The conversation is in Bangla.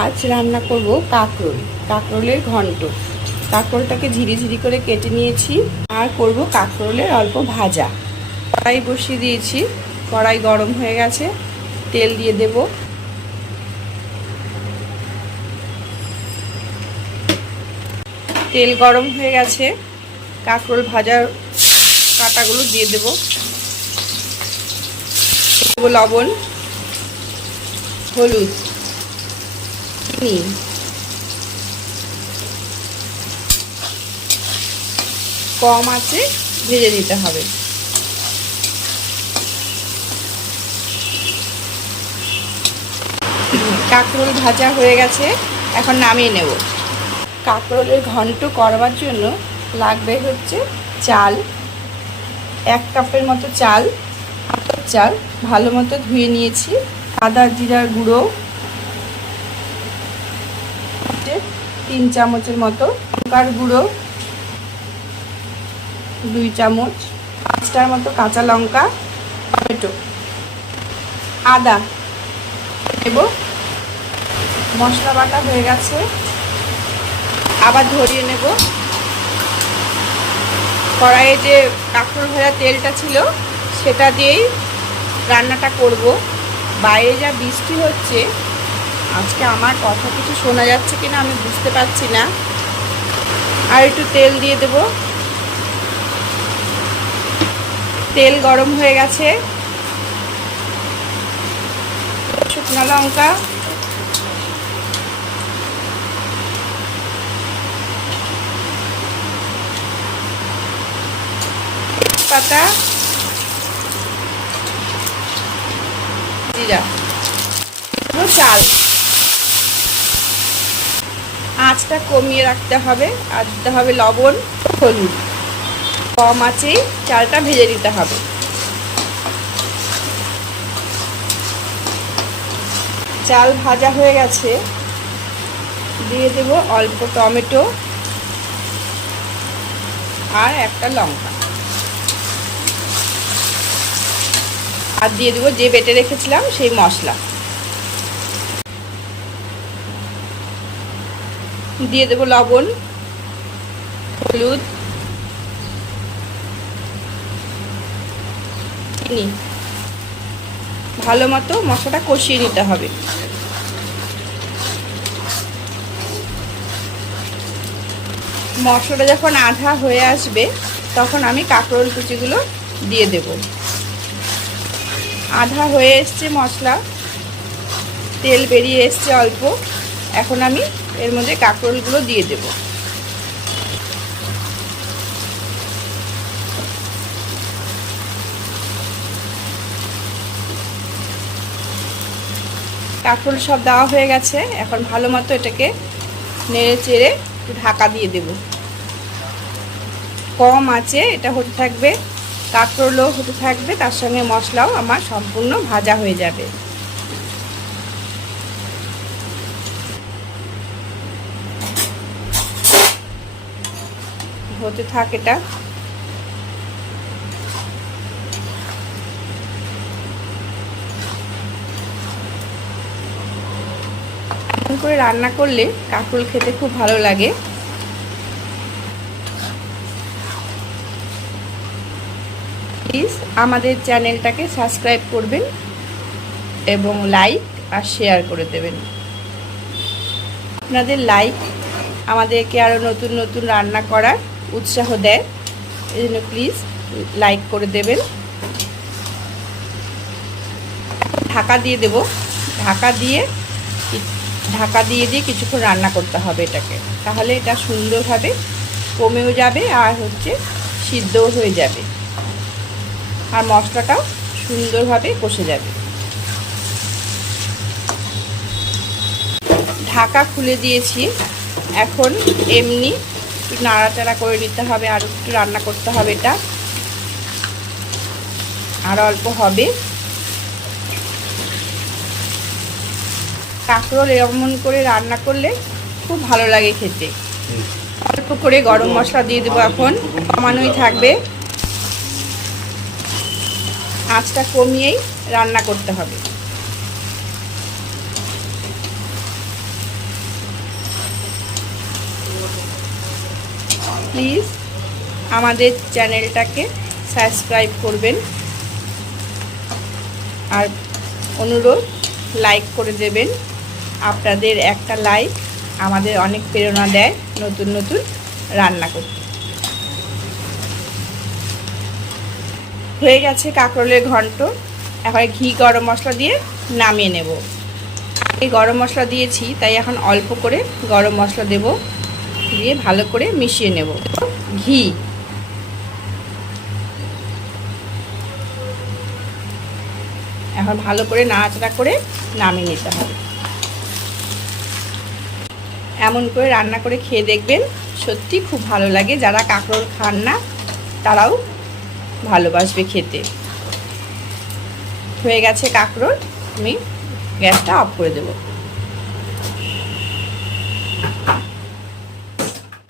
আজ রান্না করব কাঁকরোল, কাঁকরোলের ঘন্ট। কাঁকরোলটাকে ঝিরি ঝিরি করে কেটে নিয়েছি আর করব কাঁকরোলের অল্প ভাজা। কড়াই বসিয়ে দিয়েছি, কড়াই গরম হয়ে গেছে, তেল দিয়ে দেব। তেল গরম হয়ে গেছে, কাঁকরোল ভাজার কাটাগুলো দিয়ে দেব। লবণ, হলুদ। চিনি কম আছে, ভেজে নিতে হবে। কাঁকরোল ভাজা হয়ে গেছে, এখন নামিয়ে নেব। কাঁকরোলের ঘন্ট করবার জন্য লাগবে হচ্ছে চাল। এক কাপের মতো চাল, আতর চাল, ভালো মতো ধুয়ে নিয়েছি। আদা, জিরার গুঁড়ো হচ্ছে তিন চামচের মতো লঙ্কার গুঁড়ো, দুই চামচ, পাঁচটার মতো কাঁচা লঙ্কা, টমেটো, আদা নেব মশলা বাটা হয়ে গেছে। আবার ধরিয়ে নেব। কড়াইয়ে যে কাঁকড় ভাজা তেলটা ছিল, সেটা দিয়েই রান্নাটা করব। বাইরে যা বৃষ্টি হচ্ছে আজকে আমার কথা কিছু শোনা যাচ্ছে কিনা আমি বুঝতে পারছি না। আর একটু তেল দিয়ে দেব। তেল গরম হয়ে গেছে। শুকনো লঙ্কা। পাতা। জিরা। চাল আঁচটা কমিয়ে রাখতে হবে। আর দিতে হবে লবণ, হলুদ। কম আঁচেই চালটা ভেজে দিতে হবে। চাল ভাজা হয়ে গেছে। দিয়ে দেব অল্প টমেটো আর একটা লঙ্কা। আর দিয়ে দেবো যে বেটে রেখেছিলাম সেই মশলা। দিয়ে দেবো লবণ, হলুদ। চিনি ভালো মতো মশলাটা কষিয়ে নিতে হবে। মশলাটা যখন আধা হয়ে আসবে, তখন আমি কাঁকরোল কুচিগুলো দিয়ে দেব। আধা হয়ে এসছে মশলা। তেল বেরিয়ে এসছে অল্প। এখন আমি এর মধ্যে কাঁকরোলগুলো দিয়ে দেব। কাঁকরোল সব দেওয়া হয়ে গেছে। এখন ভালো মতো এটাকে নেড়ে চেড়ে ঢাকা দিয়ে দেব। কম আছে, এটা হতে থাকবে, কাঁকরোলও হতে থাকবে, তার সঙ্গে মশলাও আমার সম্পূর্ণ ভাজা হয়ে যাবে। হতে থাক এটা। এমন করে রান্না করলে কাঁকরোল খেতে খুব ভালো লাগে। প্লিজ আমাদের চ্যানেলটাকে সাবস্ক্রাইব করবেন এবং লাইক আর শেয়ার করে দেবেন। আপনাদের লাইক আমাদেরকে আরও নতুন নতুন রান্না করার উৎসাহ দেয়। এই জন্য প্লিজ লাইক করে দেবেন। ঢাকা দিয়ে দেব। ঢাকা দিয়ে ঢাকা দিয়ে দিয়ে কিছুক্ষণ রান্না করতে হবে এটাকে। তাহলে এটা সুন্দরভাবে কমেও যাবে আর হচ্ছে সিদ্ধও হয়ে যাবে। আর মশলাটাও সুন্দরভাবে কষে যাবে। ঢাকা খুলে দিয়েছি। এখন এমনি একটু নাড়াচাড়া করে নিতে হবে, আর একটু রান্না করতে হবে এটা। আর অল্প হবে। কাঁকরোল এমন করে রান্না করলে খুব ভালো লাগে খেতে। অল্প করে গরম মশলা দিয়ে দেবো এখন, কমানোই থাকবে। আঁচটা কমিয়েই রান্না করতে হবে। প্লিজ আমাদের চ্যানেলটাকে সাবস্ক্রাইব করবেন। আর অনুরোধ, লাইক করে দেবেন। আপনাদের একটা লাইক আমাদের অনেক প্রেরণা দেয় নতুন নতুন রান্না করতে। হয়ে গেছে কাঁকরোলের ঘন্ট। এখন ঘি, গরম মশলা দিয়ে নামিয়ে নেব। এই গরম মশলা দিয়েছি, তাই এখন অল্প করে গরম মশলা দেব। দিয়ে ভালো করে মিশিয়ে নেব। ঘি। এখন ভালো করে নাড়াচাড়া করে নামিয়ে নিতে হবে। এমন করে রান্না করে খেয়ে দেখবেন সত্যি খুব ভালো লাগে। যারা কাঁকরোল খান না, তারাও ভালোবাসবে খেতে। হয়ে গেছে কাঁকরোল, আমি গ্যাসটা অফ করে দেবো।